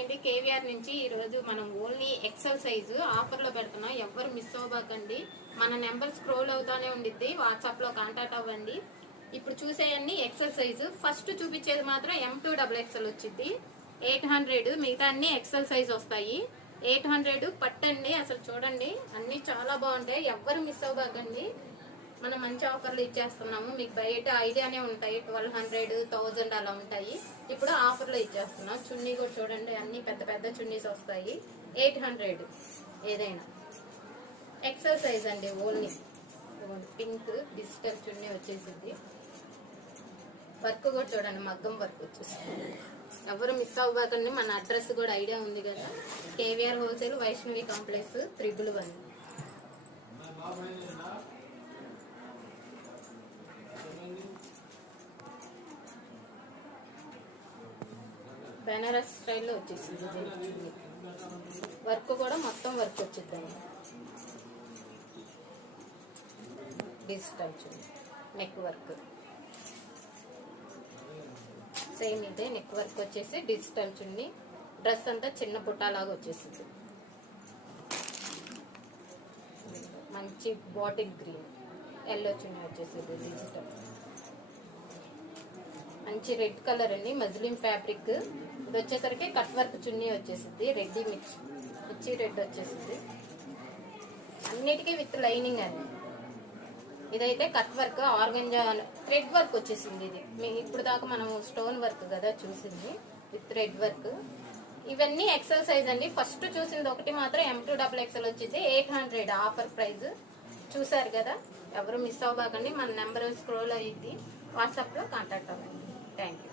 Hi అండి, కేవీఆర్ నుంచి ఈరోజు మనం ఓన్లీ ఎక్సెల్ సైజు ఆఫర్లో పెడుతున్నాం. ఎవ్వరు మిస్ అవ్వకండి. మన నెంబర్ స్క్రోల్ అవుతానే ఉండిద్ది, వాట్సాప్లో కాంటాక్ట్ అవ్వండి. ఇప్పుడు చూసేయన్నీ ఎక్సెల్ సైజు. ఫస్ట్ చూపించేది మాత్రం M2XXL వచ్చింది 800. మిగతా అన్ని ఎక్సెల్ సైజ్ వస్తాయి. 800 పట్టండి. అసలు చూడండి, అన్ని చాలా బాగుంటాయి. ఎవ్వరు మిస్ అవ్వకండి. మనం మంచి ఆఫర్లు ఇచ్చేస్తున్నాము. మీకు బయట ఐడియానే ఉంటాయి, 1200, 1000 అలా ఉంటాయి. ఇప్పుడు ఆఫర్లో ఇచ్చేస్తున్నాం. చున్నీ కూడా చూడండి, అన్ని పెద్ద పెద్ద చున్నీస్ వస్తాయి. 800 ఏదైనా ఎక్సెల్ సైజ్ అండి. ఓన్లీ పింక్ డిజిటల్ చున్నీ వచ్చేసింది. వర్క్ కూడా చూడండి, మగ్గం వర్క్ వచ్చేసింది. ఎవరు మిస్ అవ్వకండి. మన అడ్రస్ కూడా ఐడియా ఉంది కదా, కేవీఆర్ హోల్సేల్, వైష్ణవి కాంప్లెక్స్, 111. బెనారస్ స్టైల్లో వచ్చేసింది. వర్క్ కూడా మొత్తం వర్క్ వచ్చిందండి. డిజిటల్ చున్నీ, నెక్ వర్క్ సేమ్ ఇదే. నెక్ వర్క్ వచ్చేసి డిజిటల్ చున్నీ. డ్రెస్ అంతా చిన్న బుట్టాలాగా వచ్చేసింది. మంచి బాటిల్ గ్రీన్ ఎల్లో చున్నీ వచ్చేసింది. డిజిటల్ మంచి రెడ్ కలర్ అండి, మజ్లిన్ ఫ్యాబ్రిక్. ఇది వచ్చేసరికి కట్ వర్క్ చున్నీ వచ్చేసింది. రెడ్డి మిర్చి రెడ్ వచ్చేసింది. అన్నిటికీ విత్ లైనింగ్ అండి. ఇదైతే cut work, organza thread work వచ్చేసింది. ఇది ఇప్పుడు దాకా మనం స్టోన్ వర్క్ కదా చూసింది, విత్ థ్రెడ్ వర్క్. ఇవన్నీ ఎక్సెల్ సైజ్ అండి. ఫస్ట్ చూసింది ఒకటి మాత్రం M2XXL వచ్చింది 800 ఆఫర్ ప్రైస్. చూసారు కదా, ఎవరు మిస్ అవ్వకండి. మన నెంబర్ స్క్రోల్ అయ్యింది, వాట్సాప్లో కాంటాక్ట్ అవ్వండి. Thank you.